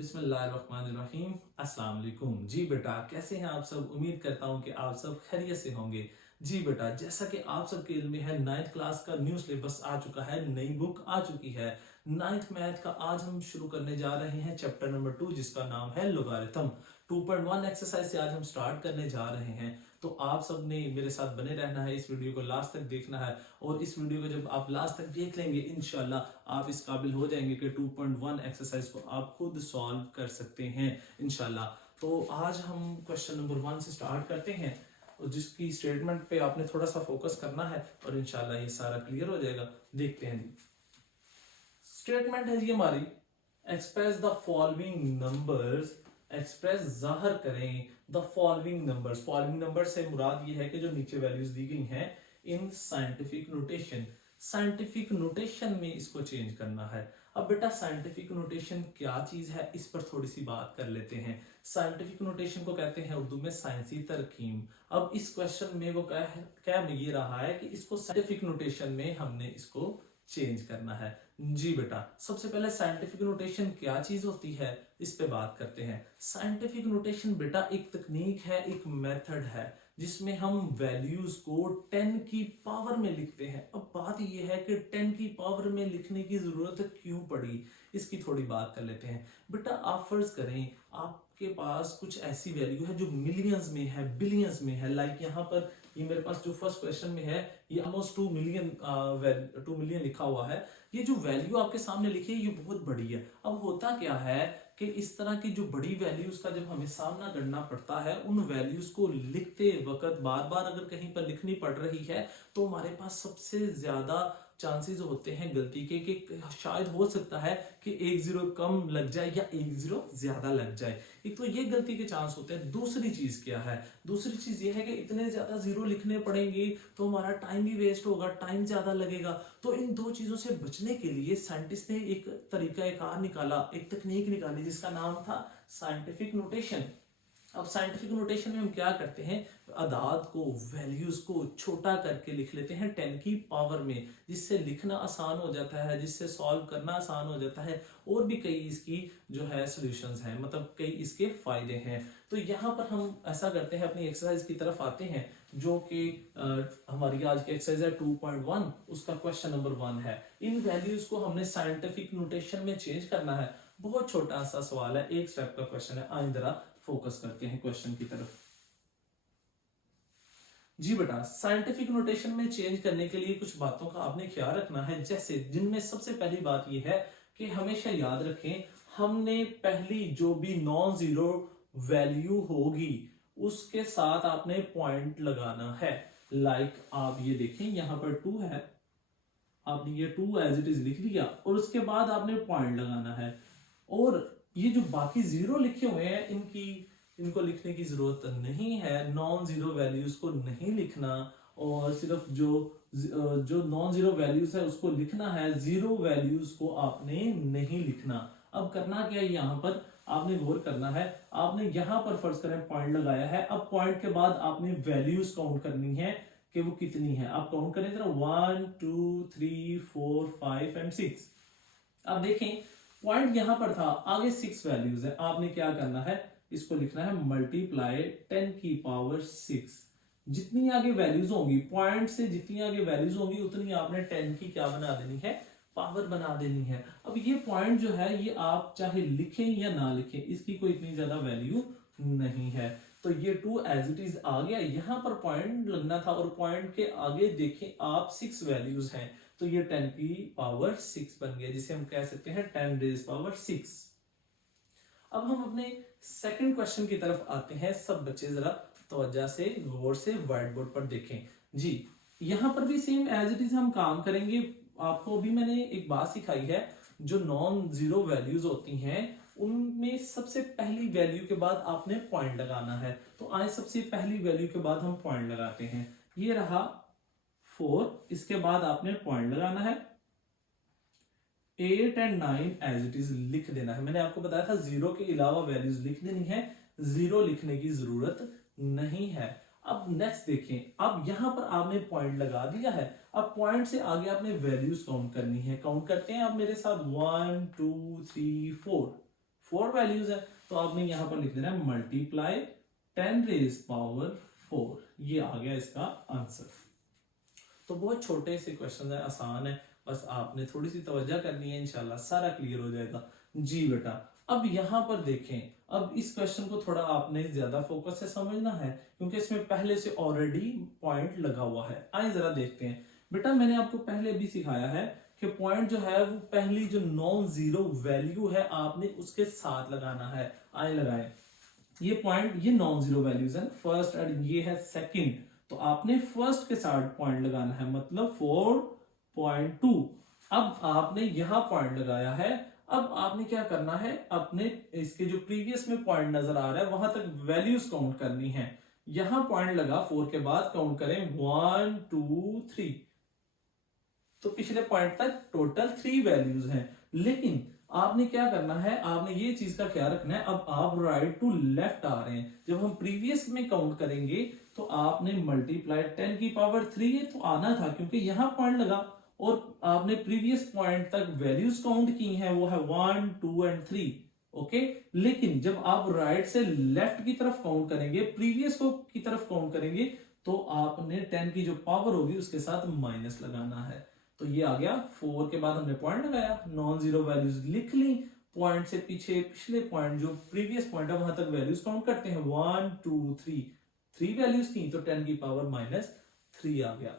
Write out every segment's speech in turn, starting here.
बिस्मिल्लाहिर्रहमानिर्रहीम। अस्सलाम वालेकुम। जी बेटा, कैसे हैं आप सब? उम्मीद करता हूं कि आप सब खैरियत से होंगे। जी बेटा, जैसा कि आप सबके इल्म में है, 9th क्लास का न्यू सिलेबस आ चुका है, नई बुक आ चुकी है। 9th मैथ का आज हम शुरू करने जा रहे हैं चैप्टर नंबर 2, जिसका नाम है लोगारिथम। 2.1 एक्सरसाइज से आज हम स्टार्ट करने जा रहे हैं। तो आप सब ने मेरे साथ बने रहना है, इस वीडियो को लास्ट तक देखना है। और इस वीडियो को जब आप लास्ट तक देख लेंगे, इंशाल्लाह आप इस काबिल हो जाएंगे कि 2.1 एक्सरसाइज को आप खुद सॉल्व कर सकते हैं इंशाल्लाह। तो आज हम क्वेश्चन नंबर 1 से स्टार्ट करते हैं, और जिसकी स्टेटमेंट पे आपने थोड़ा सा फोकस करना है और इंशाल्लाह ये सारा क्लियर हो जाएगा। देखते हैं जी। स्टेटमेंट है जी हमारी, express the following numbers. Express जाहिर करें the following numbers. Following number से मुराद ये है कि जो नीचे वैल्यूज दी गई हैं in scientific notation. Scientific notation में इसको चेंज करना है। अब बेटा, साइंटिफिक नोटेशन क्या चीज है, इस पर थोड़ी सी बात कर लेते हैं। साइंटिफिक नोटेशन को कहते हैं उर्दू में साइंसी तरकीब। अब इस क्वेश्चन में वो क्या ये रहा है कि इसको साइंटिफिक नोटेशन में हमने इसको चेंज करना है। जी बेटा, सबसे पहले साइंटिफिक नोटेशन क्या चीज होती है, इस पे बात करते हैं। साइंटिफिक नोटेशन बेटा एक तकनीक है, एक मेथड है, जिसमें हम वैल्यूज को 10 की पावर में लिखते हैं। अब बात यह है कि 10 की पावर में लिखने की जरूरत क्यों पड़ी, इसकी थोड़ी बात कर लेते हैं। बेटा, आप फर्ज करें आपके पास कुछ ऐसी वैल्यू है जो मिलियंस में है, बिलियंस में है। लाइक यहाँ पर ये मेरे पास जो फर्स्ट क्वेश्चन में है, ये ऑलमोस्ट 2 मिलियन लिखा हुआ है। ये जो वैल्यू आपके सामने लिखी है ये बहुत बड़ी है। अब होता क्या है कि इस तरह की जो बड़ी वैल्यूज का जब हमें सामना करना पड़ता है, उन वैल्यूज को लिखते वक्त बार बार अगर कहीं पर लिखनी पड़ रही है, तो हमारे पास सबसे ज्यादा चांसेस होते हैं गलती के कि शायद हो सकता है कि एक जीरो कम लग जाए या एक जीरो ज्यादा लग जाए। एक तो ये गलती के चांस होते हैं। दूसरी चीज क्या है? दूसरी चीज ये है कि इतने ज्यादा जीरो लिखने पड़ेंगे तो हमारा टाइम भी वेस्ट होगा, टाइम ज्यादा लगेगा। तो इन दो चीजों से बचने के लिए साइंटिस्ट ने एक तरीका निकाला, एक तकनीक निकाली, जिसका नाम था साइंटिफिक नोटेशन। अब साइंटिफिक नोटेशन में हम क्या करते हैं, अदाद को, वैल्यूज को छोटा करके लिख लेते हैं 10 की पावर में, जिससे लिखना आसान हो जाता है, जिससे सॉल्व करना आसान हो जाता है। और भी कई इसकी जो है सॉल्यूशंस हैं, मतलब कई इसके फायदे हैं। तो यहाँ पर हम ऐसा करते हैं, अपनी एक्सरसाइज की तरफ आते हैं, जो कि हमारी आज की एक्सरसाइज है 2.1, उसका क्वेश्चन नंबर 1 है। इन वैल्यूज को हमने साइंटिफिक नोटेशन में चेंज करना है। बहुत छोटा सा सवाल है, एक स्टेप का क्वेश्चन है। आइए जरा फोकस करते हैं क्वेश्चन की तरफ। जी बेटा, साइंटिफिक नोटेशन में चेंज करने के लिए कुछ बातों का आपने ख्याल रखना है, जैसे जिनमें सबसे पहली बात यह है कि हमेशा याद रखें, हमने पहली जो भी नॉन जीरो वैल्यू होगी उसके साथ आपने पॉइंट लगाना है। लाइक आप ये देखें, यहां पर 2 है, आपने ये 2 एज इट इज लिख दिया और उसके बाद आपने पॉइंट लगाना है। और ये जो बाकी जीरो लिखे हुए हैं इनको लिखने की जरूरत नहीं है। नॉन जीरो वैल्यूज को नहीं लिखना, और सिर्फ जो नॉन जीरो वैल्यूज है उसको लिखना है। जीरो वैल्यूज को आपने नहीं लिखना। अब करना क्या है, यहाँ पर आपने गौर करना है। आपने यहाँ पर फर्ज करें पॉइंट लगाया है, अब पॉइंट के बाद आपने वैल्यूज काउंट करनी है कि वो कितनी है। आप काउंट करें जरा, 1 2 3 4 5 एंड 6। अब देखें, पॉइंट यहां पर था, आगे 6 वैल्यूज है। आपने क्या करना है, इसको लिखना है मल्टीप्लाई 10 की पावर 6। जितनी आगे वैल्यूज होंगी, पॉइंट से जितनी आगे वैल्यूज होंगी उतनी आपने 10 की क्या बना देनी है, पावर बना देनी है। अब ये पॉइंट जो है ये आप चाहे लिखें या ना लिखें, इसकी कोई इतनी ज्यादा वैल्यू नहीं है। तो ये 2 एज इट इज आ गया, यहां पर पॉइंट लगना था, और पॉइंट के आगे देखें आप 6 वैल्यूज हैं, तो ये 10 की पावर 6 बन गया, जिसे हम कह सकते हैं 10 रेज पावर 6। अब हम अपने सेकंड क्वेश्चन की तरफ आते हैं। सब बच्चे जरा तवज्जो से, गौर से व्हाइट बोर्ड पर देखें जी। यहां पर भी सेम एज इट इज हम काम करेंगे। आपको अभी मैंने एक बात सिखाई है, जो नॉन जीरो वैल्यूज होती हैं उनमें सबसे पहली वैल्यू के बाद आपने पॉइंट लगाना है। तो आए सबसे पहली वैल्यू के बाद हम पॉइंट लगाते हैं। ये रहा 4, इसके बाद आपने पॉइंट लगाना है। 8 एंड 9 एज इट इज लिख देना है। मैंने आपको बताया था जीरो के अलावा वैल्यूज लिख देनी है, जीरो लिखने की जरूरत नहीं है। अब नेक्स्ट देखें, अब यहां पर आपने पॉइंट लगा दिया है। अब पॉइंट से आगे आपने वैल्यूज काउंट करनी है। काउंट करते हैं आप मेरे साथ, 1 2 3 4। 4 वैल्यूज है, तो आपने यहाँ पर लिख देना है मल्टीप्लाई 10 रेज पावर 4। ये आ गया इसका आंसर। तो बहुत छोटे से क्वेश्चन है, आसान है, बस आपने थोड़ी सी तवज्जो करनी है, इंशाल्लाह सारा क्लियर हो जाएगा। जी बेटा, अब यहाँ पर देखें, अब इस क्वेश्चन को थोड़ा आपने ज्यादा फोकस से समझना है, क्योंकि इसमें पहले से ऑलरेडी पॉइंट लगा हुआ है। आइए जरा देखते हैं। बेटा मैंने आपको पहले भी सिखाया है कि पॉइंट जो है वो पहली जो नॉन जीरो वैल्यू है आपने उसके साथ लगाना है। आइए लगाएं। ये पॉइंट, ये नॉन जीरो वैल्यूज है फर्स्ट, एंड ये है सेकंड, तो आपने फर्स्ट के साथ पॉइंट लगाना है, मतलब 4.2। अब आपने यहां पॉइंट लगाया है, अब आपने क्या करना है, अपने इसके जो प्रीवियस में पॉइंट नजर आ रहा है वहां तक वैल्यूज काउंट करनी है। यहां पॉइंट लगा 4 के बाद, काउंट करें 1 2 3, तो पिछले पॉइंट तक टोटल 3 वैल्यूज हैं। लेकिन आपने क्या करना है, आपने ये चीज का ख्याल रखना है, अब आप राइट टू लेफ्ट आ रहे हैं। जब हम प्रीवियस में काउंट करेंगे तो आपने मल्टीप्लाई 10 की पावर 3 है तो आना था, क्योंकि यहां पॉइंट लगा और आपने प्रीवियस पॉइंट तक वैल्यूज काउंट की हैं, वो है 1 2 एंड 3। ओके, लेकिन जब आप राइट से लेफ्ट की तरफ काउंट करेंगे, प्रीवियस को की तरफ काउंट करेंगे, तो आपने 10 की जो पावर होगी उसके साथ माइनस लगाना है। तो ये आ गया, 4 के बाद हमने पॉइंट लगाया, नॉन जीरो वैल्यूज लिख ली, पॉइंट से पीछे पिछले पॉइंट जो प्रीवियस पॉइंट है वहां तक वैल्यूज काउंट करते हैं, 1 2 3, 3 वैल्यूज थी, तो 10 की पावर -3 आ गया।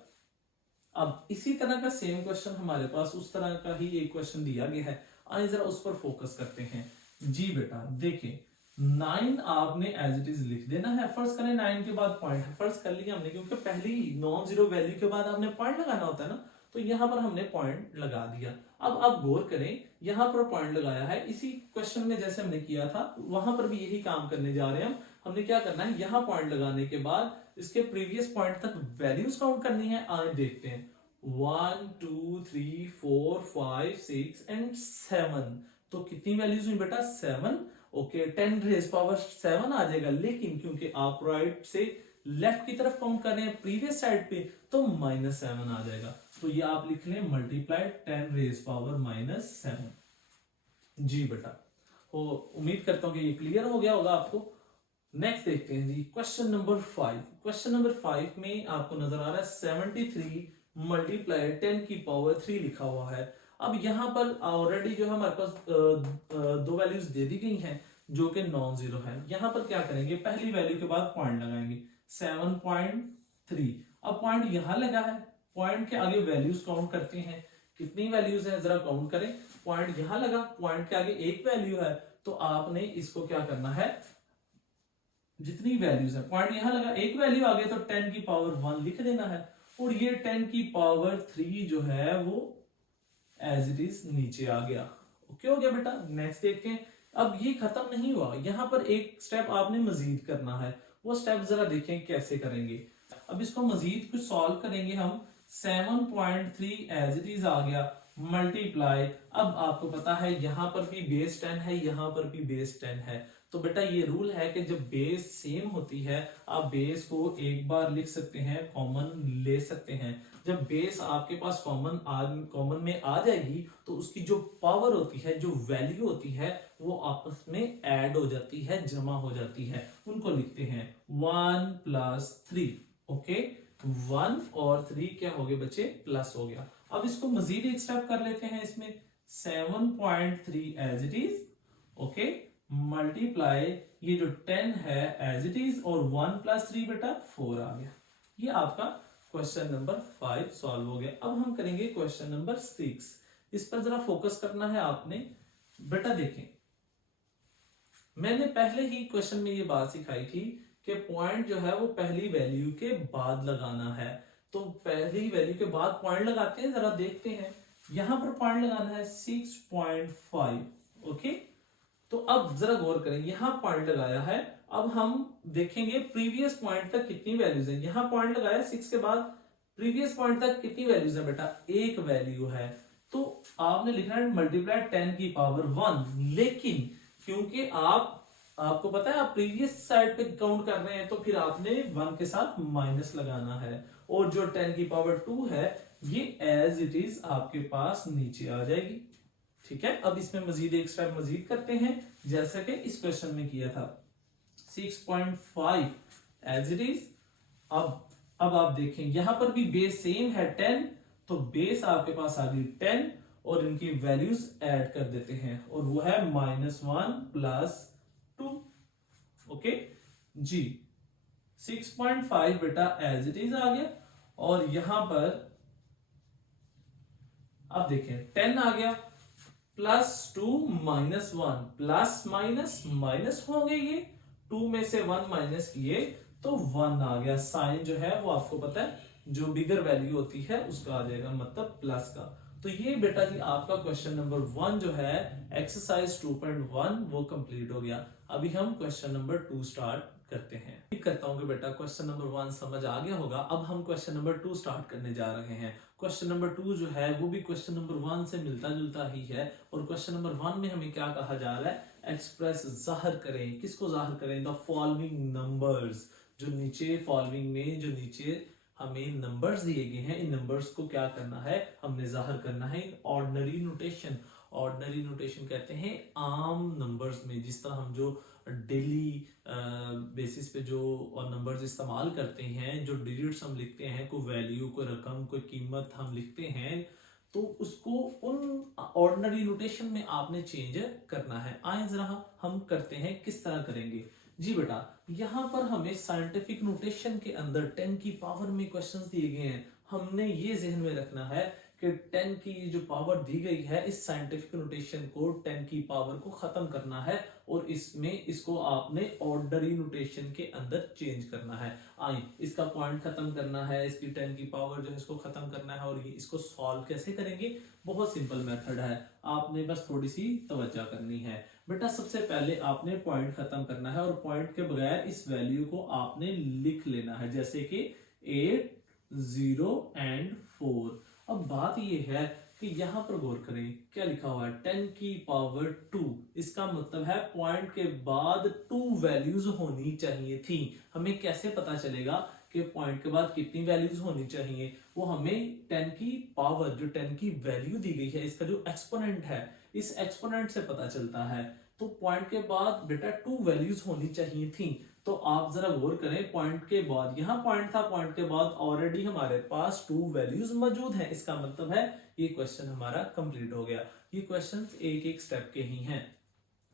अब इसी तरह का सेम क्वेश्चन हमारे पास उस तरह का ही एक क्वेश्चन दिया गया है, आइए जरा उस पर फोकस करते हैं। जी बेटा देखिए, 9 आपने एज इट इज लिख देना है। फर्स्ट करें 9 के बाद पॉइंट, फर्स्ट कर लिया हमने, क्योंकि पहली नॉन जीरो वैल्यू के बाद आपने पॉइंट लगाना होता है ना, तो यहां पर हमने पॉइंट लगा दिया। अब आप गौर करें, यहां पर पॉइंट लगाया है, इसी क्वेश्चन में जैसे हमने किया था वहां पर भी यही काम करने जा रहे हैं हम। हमने क्या करना है, यहां पॉइंट लगाने के बाद इसके प्रीवियस पॉइंट तक वैल्यूज काउंट करनी है। आज देखते हैं, 1 2 3 4 5 6 एंड 7, तो कितनी वैल्यूज हुई बेटा, 7। ओके, 10 रेज पावर 7 आ जाएगा, लेकिन क्योंकि आप राइट से लेफ्ट की तरफ काउंट कर रहे हैं प्रीवियस साइड पे, तो -7 आ जाएगा। तो ये आप लिख लें मल्टीप्लाई 10 रेज पावर -7। जी बेटा, तो उम्मीद करता हूं कि ये क्लियर हो गया होगा आपको। नेक्स्ट देखते हैं जी, क्वेश्चन नंबर 5। क्वेश्चन नंबर 5 में आपको नजर आ रहा है 73 मल्टीप्लाई 10 की पावर 3 लिखा हुआ है। अब यहां पर ऑलरेडी जो है हमारे पास दो वैल्यूज दे दी गई हैं जो कि नॉन जीरो है। यहां पर क्या करेंगे, पहली वैल्यू के बाद पॉइंट लगाएंगे, 7.3। अब पॉइंट यहां लगा है, पॉइंट के आगे वैल्यूज काउंट करते हैं, कितनी वैल्यूज है जरा काउंट करें। पॉइंट यहां लगा, पॉइंट के आगे एक वैल्यू है, तो आपने इसको क्या करना है, जितनी वैल्यूज है, पॉइंट यहां लगा, एक वैल्यू आ गया तो 10 की पावर 1 लिख देना है, और ये 10 की पावर 3 जो है वो एज इट इज नीचे आ गया। ओके हो गया बेटा। नेक्स्ट देखते हैं, अब ये खत्म नहीं हुआ, यहां पर एक स्टेप आपने मजीद करना है, वो स्टेप जरा देखें कैसे करेंगे। अब इसको मजीद कुछ सॉल्व करेंगे हम। 7.3 एज इट इज आ गया, मल्टीप्लाई, अब आपको पता है यहां पर भी बेस 10 है, यहां पर भी बेस 10 है, तो बेटा ये रूल है कि जब बेस सेम होती है आप बेस को एक बार लिख सकते हैं, कॉमन ले सकते हैं। जब बेस आपके पास कॉमन में आ जाएगी तो उसकी जो पावर होती है, जो वैल्यू होती है, वो आपस में ऐड हो जाती है, जमा हो जाती है। उनको लिखते हैं 1 + 3। ओके, 1 और 3 क्या हो गए बच्चे, प्लस हो गया। अब इसको मजीद एक स्टेप कर लेते हैं, इसमें 7.3 as it is, okay, multiply ये जो 10 है एज इट इज, और 1 + 3 बेटा 4 आ गया। ये आपका क्वेश्चन नंबर 5 सॉल्व हो गया। अब हम करेंगे क्वेश्चन नंबर 6। इस पर जरा फोकस करना है आपने। बेटा देखें, मैंने पहले ही क्वेश्चन में ये बात सिखाई थी कि पॉइंट जो है वो पहली वैल्यू के बाद लगाना है, तो पहली वैल्यू के बाद पॉइंट लगाते हैं, जरा देखते हैं। यहां पर पॉइंट लगाना है 6.5। ओके, तो अब जरा गौर करें, यहां पॉइंट लगाया है, अब हम देखेंगे प्रीवियस पॉइंट तक कितनी वैल्यूज है। यहां पॉइंट लगाया 6 के बाद, प्रीवियस पॉइंट तक कितनी वैल्यूज है बेटा, एक वैल्यू है, तो आपने लिखना है मल्टीप्लाई 10 की पावर 1। लेकिन क्योंकि आपको पता है आप प्रीवियस साइड पे काउंट कर रहे हैं, तो फिर आपने 1 के साथ माइनस लगाना है, और जो 10 की पावर 2 है ये एज इट इज आपके पास नीचे आ जाएगी। ठीक है, अब इसमें मजीद एक स्टेप मजीद करते हैं। जैसा कि इस क्वेश्चन में किया था। 6.5 एज इट इज। अब आप देखें यहां पर भी बेस सेम है 10, तो बेस आपके पास आ गई 10 और इनकी वैल्यूज ऐड कर देते हैं और वो है -1 + 2। ओके जी, 6.5 बेटा एज इट इज आ गया और यहां पर अब देखें 10 आ गया +2 -1 प्लस माइनस माइनस होंगे, ये 2 में से 1 माइनस किए तो 1 आ गया। साइन जो है वो आपको पता है जो बिगर वैल्यू होती है उसका आ जाएगा, मतलब प्लस का। तो ये बेटा जी आपका क्वेश्चन नंबर 1 जो है एक्सरसाइज 2.1 वो कंप्लीट हो गया। अभी हम क्वेश्चन नंबर 2 स्टार्ट करते हैं। उम्मीद करता हूं कि बेटा क्वेश्चन नंबर 1 समझ आ गया होगा। अब हम क्वेश्चन नंबर 2 स्टार्ट करने जा रहे हैं। क्वेश्चन नंबर 2 जो है वो भी क्वेश्चन नंबर 1 से मिलता जुलता ही है और क्वेश्चन नंबर 1 में हमें क्या कहा जा रहा है, एक्सप्रेस जाहिर करें। किसको जाहिर करें? The following numbers. जो नीचे फॉलोइंग में जो नीचे हमें नंबर्स दिए गए हैं, इन नंबर्स को क्या करना है, हमने जाहिर करना है in ordinary notation. Ordinary notation कहते हैं आम नंबर्स में, जिस तरह हम जो डेली बेसिस पे जो नंबर्स इस्तेमाल करते हैं, जो डिजिट्स हम लिखते हैं, कोई वैल्यू, कोई रकम, कोई कीमत हम लिखते हैं, तो उसको उन ऑर्डिनरी नोटेशन में आपने चेंज करना है। आए जरा हम करते हैं, किस तरह करेंगे जी बेटा। यहां पर हमें साइंटिफिक नोटेशन के अंदर 10 की पावर में क्वेश्चंस दिए गए हैं। हमने ये जहन में रखना है कि 10 की जो पावर दी गई है, इस साइंटिफिक नोटेशन को 10 की पावर को खत्म करना है और इसमें इसको आपने ऑर्डनरी नोटेशन के अंदर चेंज करना है। आई इसका पॉइंट खत्म करना है, इसकी 10 की पावर जो है इसको खत्म करना है। और ये इसको सॉल्व कैसे करेंगे? बहुत सिंपल मेथड है, आपने बस थोड़ी सी तवज्जो करनी है बेटा। सबसे पहले आपने पॉइंट खत्म करना है और पॉइंट के बगैर इस वैल्यू को आपने लिख लेना है, जैसे कि 8, 0 एंड 4। अब बात यह है कि यहां पर गौर करें क्या लिखा हुआ है, 10 की पावर 2। इसका मतलब है पॉइंट के बाद 2 वैल्यूज होनी चाहिए थी। हमें कैसे पता चलेगा कि पॉइंट के बाद कितनी वैल्यूज होनी चाहिए? वो हमें 10 की पावर, जो 10 की वैल्यू दी गई है, इसका जो एक्सपोनेंट है, इस एक्सपोनेंट से पता चलता है। तो पॉइंट के बाद बेटा 2 वैल्यूज होनी चाहिए थी। तो आप जरा गौर करें, पॉइंट के बाद यहां पॉइंट था, पॉइंट के बाद ऑलरेडी हमारे पास 2 वैल्यूज मौजूद हैं। इसका मतलब है ये क्वेश्चन हमारा कंप्लीट हो गया। ये क्वेश्चंस एक एक स्टेप के ही हैं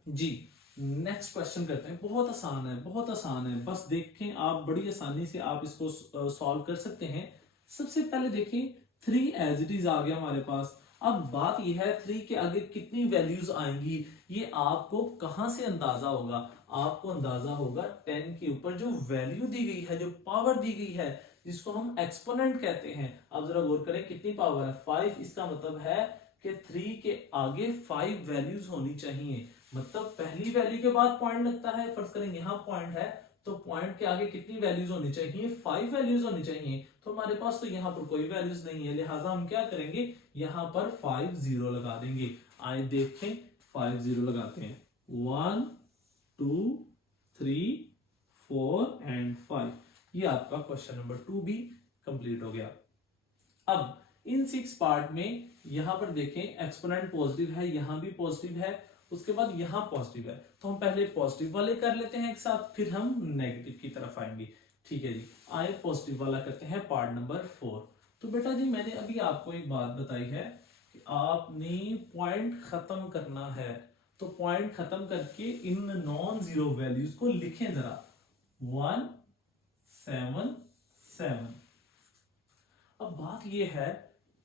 जी। नेक्स्ट क्वेश्चन करते हैं। बहुत आसान है, बहुत आसान है, बस देखें आप, बड़ी आसानी से आप इसको सॉल्व कर सकते हैं। सबसे पहले देखिए 3 एज इट इज आ गया हमारे पास। अब बात यह है 3 के आगे कितनी वैल्यूज आएंगी, ये आपको कहां से अंदाजा होगा? आपको अंदाजा होगा 10 के ऊपर जो वैल्यू दी गई है, जो पावर दी गई है, जिसको हम एक्सपोनेंट कहते हैं। अब जरा गौर करें कितनी पावर है, 5। इसका मतलब है कि 3 के आगे 5 वैल्यूज होनी चाहिए। मतलब पहली वैल्यू के बाद पॉइंट लगता है, फर्ज करें यहां पॉइंट है, तो पॉइंट के आगे कितनी वैल्यूज होनी चाहिए? 5 वैल्यूज होनी चाहिए। तो हमारे पास तो यहाँ पर कोई वैल्यूज नहीं है, लिहाजा हम क्या करेंगे, यहाँ पर 5 0 लगा देंगे। आए देखें 5 0 लगाते हैं, 1 2 3 4 एंड 5। ये आपका क्वेश्चन नंबर 2 भी कंप्लीट हो गया। अब इन 6 पार्ट में यहां पर देखें एक्सपोनेंट पॉजिटिव है, यहां भी पॉजिटिव है, उसके बाद यहां पॉजिटिव है। तो हम पहले पॉजिटिव वाले कर लेते हैं एक साथ, फिर हम नेगेटिव की तरफ आएंगे। ठीक है जी, आए पॉजिटिव वाला करते हैं, पार्ट नंबर 4। तो बेटा जी मैंने अभी आपको एक बात बताई है कि आपने पॉइंट खत्म करना है। तो पॉइंट खत्म करके इन नॉन जीरो वैल्यूज को लिखें जरा, 1 7 7। अब बात यह है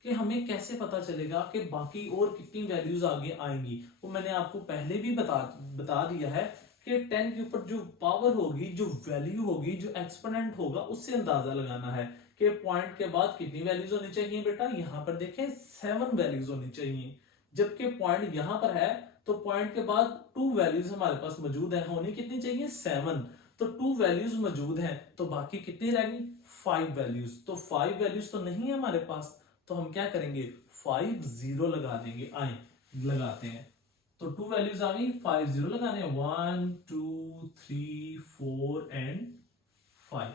कि हमें कैसे पता चलेगा कि बाकी और कितनी वैल्यूज आगे आएंगी? वो मैंने आपको पहले भी बता दिया है कि 10 के ऊपर जो पावर होगी, जो वैल्यू होगी, जो एक्सपोनेंट होगा, उससे अंदाजा लगाना है कि पॉइंट के बाद कितनी वैल्यूज होनी चाहिए। बेटा यहां पर देखें 7 वैल्यूज होनी चाहिए, जबकि पॉइंट यहां पर है तो पॉइंट के बाद 2 वैल्यूज हमारे पास मौजूद है, होनी कितनी चाहिए? 7। तो 2 वैल्यूज मौजूद हैं, तो बाकी कितनी रहेंगी? 5 वैल्यूज। तो 5 वैल्यूज तो नहीं है हमारे पास, तो हम क्या करेंगे? 5 0 लगा देंगे। आए लगाते हैं, तो 2 वैल्यूज आ गई, 5 0 लगाने हैं, 1 2 3 4 एंड 5।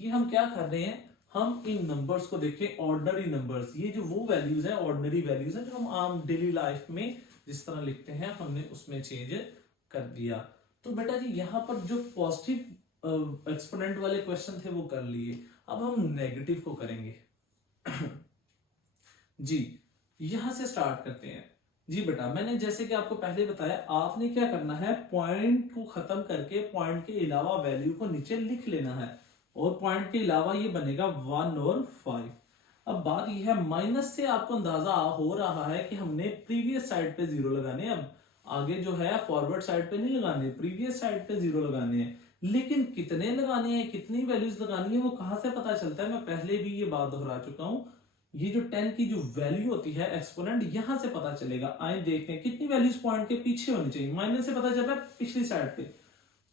ये हम क्या कर रहे हैं, हम इन नंबर्स को देखें, ऑर्डिनरी नंबर्स। ये जो वो वैल्यूज है, ऑर्डिनरी वैल्यूज है जो हम आम डेली लाइफ में जिस तरह लिखते हैं हमने उसमें चेंज कर दिया। तो बेटा जी यहाँ पर जो पॉजिटिव एक्सपोनेंट वाले क्वेश्चन थे वो कर लिए, अब हम नेगेटिव को करेंगे। जी यहां से स्टार्ट करते हैं। जी बेटा मैंने जैसे कि आपको पहले बताया, आपने क्या करना है, पॉइंट को खत्म करके पॉइंट के अलावा वैल्यू को नीचे लिख लेना है, और पॉइंट के अलावा ये बनेगा 1 और 5। अब बात यह है, माइनस से आपको अंदाजा हो रहा है कि हमने प्रीवियस साइड पे 0 लगाने, अब आगे जो है फॉरवर्ड साइड पे नहीं लगाने, प्रीवियस साइड पे 0 लगाने हैं। लेकिन कितने लगाने हैं, कितनी वैल्यूज लगानी है, वो कहां से पता चलता है? मैं पहले भी ये बात दोहरा चुका हूं, ये जो 10 की जो वैल्यू होती है एक्सपोनेंट, यहां से पता चलेगा। आइए देखते हैं कितनी वैल्यूज पॉइंट के पीछे होनी चाहिए। माइनस से पता चल रहा है पिछली साइड पे,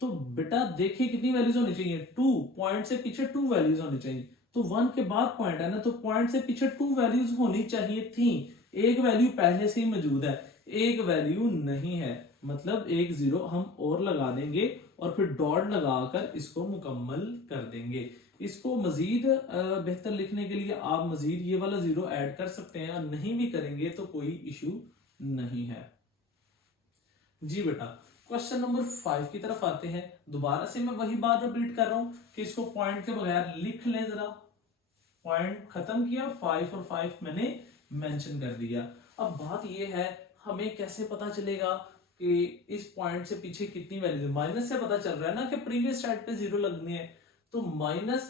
तो बेटा देखिए कितनी वैल्यूज होनी चाहिए, 2। पॉइंट से पीछे 2 वैल्यूज होनी चाहिए, तो 1 के बाद पॉइंट है ना, तो पॉइंट से पीछे 2 वैल्यूज होनी चाहिए थी। एक वैल्यू पहले से ही मौजूद है, एक वैल्यू नहीं है, मतलब एक 0 हम और लगा देंगे और फिर डॉट लगाकर इसको मुकम्मल कर देंगे। इसको मजीद बेहतर लिखने के लिए आप मजीद ये वाला 0 ऐड कर सकते हैं, और नहीं भी करेंगे तो कोई इशू नहीं है। जी बेटा क्वेश्चन नंबर 5 की तरफ आते हैं। दोबारा से मैं वही बात रिपीट कर रहा हूं कि इसको पॉइंट के बगैर लिख लें जरा। पॉइंट खत्म किया, 5 और 5 मैंने मेंशन कर दिया। अब बात यह है, हमें कैसे पता चलेगा कि इस पॉइंट से पीछे कितनी वैल्यू है? माइनस से पता चल रहा है ना कि प्रीवियस साइड पे 0 लगनी है, तो माइनस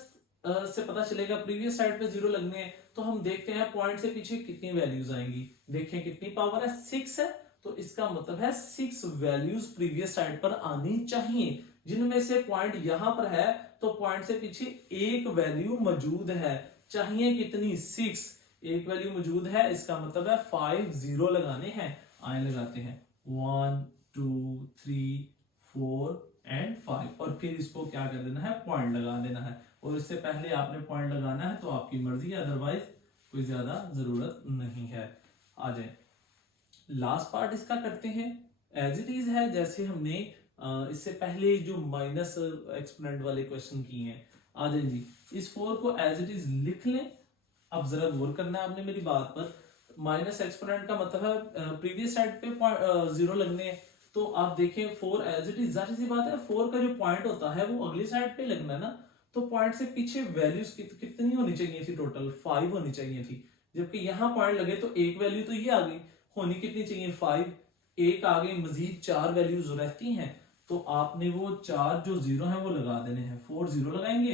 से पता चलेगा प्रीवियस साइड पे 0 लगने हैं। तो हम देखते हैं पॉइंट से पीछे कितनी वैल्यूज आएंगी। देखें कितनी पावर है, 6 है, तो इसका मतलब है 6 वैल्यूज प्रीवियस साइड पर आनी चाहिए, जिनमें से पॉइंट यहां पर है, तो पॉइंट से पीछे एक वैल्यू मौजूद है। चाहिए कितनी? 6। एक वैल्यू मौजूद है, इसका मतलब है 5 0 लगाने हैं। आए लगाते हैं 1 2 3 4 एंड 5, और फिर इसको क्या कर देना है, पॉइंट लगा देना है। और इससे पहले आपने पॉइंट लगाना है तो आपकी मर्जी है, अदरवाइज कोई ज्यादा जरूरत नहीं है। आ जाए लास्ट पार्ट इसका करते हैं, एज इट इज है जैसे हमने इससे पहले जो माइनस एक्सपोनेंट वाले क्वेश्चन किए हैं। आ जाए जी, इस 4 को एज इट इज लिख लें। अब जरा गौर करना है आपने मेरी बात पर। माइनस एक्सपोनेंट का मतलब है प्रीवियस साइड पे 0 लगने हैं, तो आप देखें 4 एज इट इज, जाहिर सी बात है 4 का जो पॉइंट होता है वो अगली साइड पे लगना है ना, तो पॉइंट से पीछे वैल्यूज कितनी होनी चाहिए थी? टोटल 5 होनी चाहिए थी, जबकि यहाँ पॉइंट लगे तो एक वैल्यू तो ये आ गई, होनी कितनी चाहिए? 5। एक आ गई, मजीद 4 वैल्यूज रहती हैं, तो आपने वो 4 जो 0 है वो लगा देने हैं। 4 0 लगाएंगे,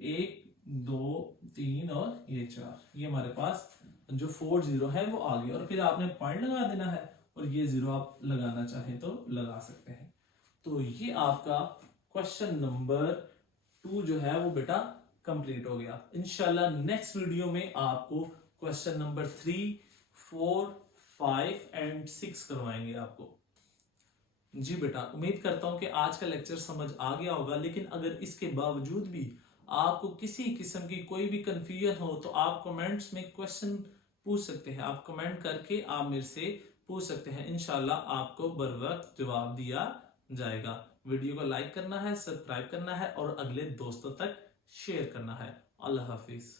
1 2 3 और ये 4, ये हमारे पास जो 4 0 है वो आ गया, और फिर आपने पॉइंट लगा देना है, और ये 0 आप लगाना चाहें तो लगा सकते हैं। तो ये आपका क्वेश्चन नंबर 2 जो है वो बेटा कंप्लीट हो गया। इंशाल्लाह नेक्स्ट वीडियो में आपको क्वेश्चन नंबर 3 4 5 एंड 6 करवाएंगे आपको। जी बेटा उम्मीद करता हूं कि आज का लेक्चर समझ आ गया होगा, लेकिन अगर इसके बावजूद भी आपको किसी किस्म की कोई भी कंफ्यूजन हो तो आप कमेंट्स में क्वेश्चन पूछ सकते हैं। आप कमेंट करके आप मेरे से पूछ सकते हैं, इंशाल्लाह आपको बर वक्त जवाब दिया जाएगा। वीडियो को लाइक करना है, सब्सक्राइब करना है और अगले दोस्तों तक शेयर करना है। अल्लाह हाफिज।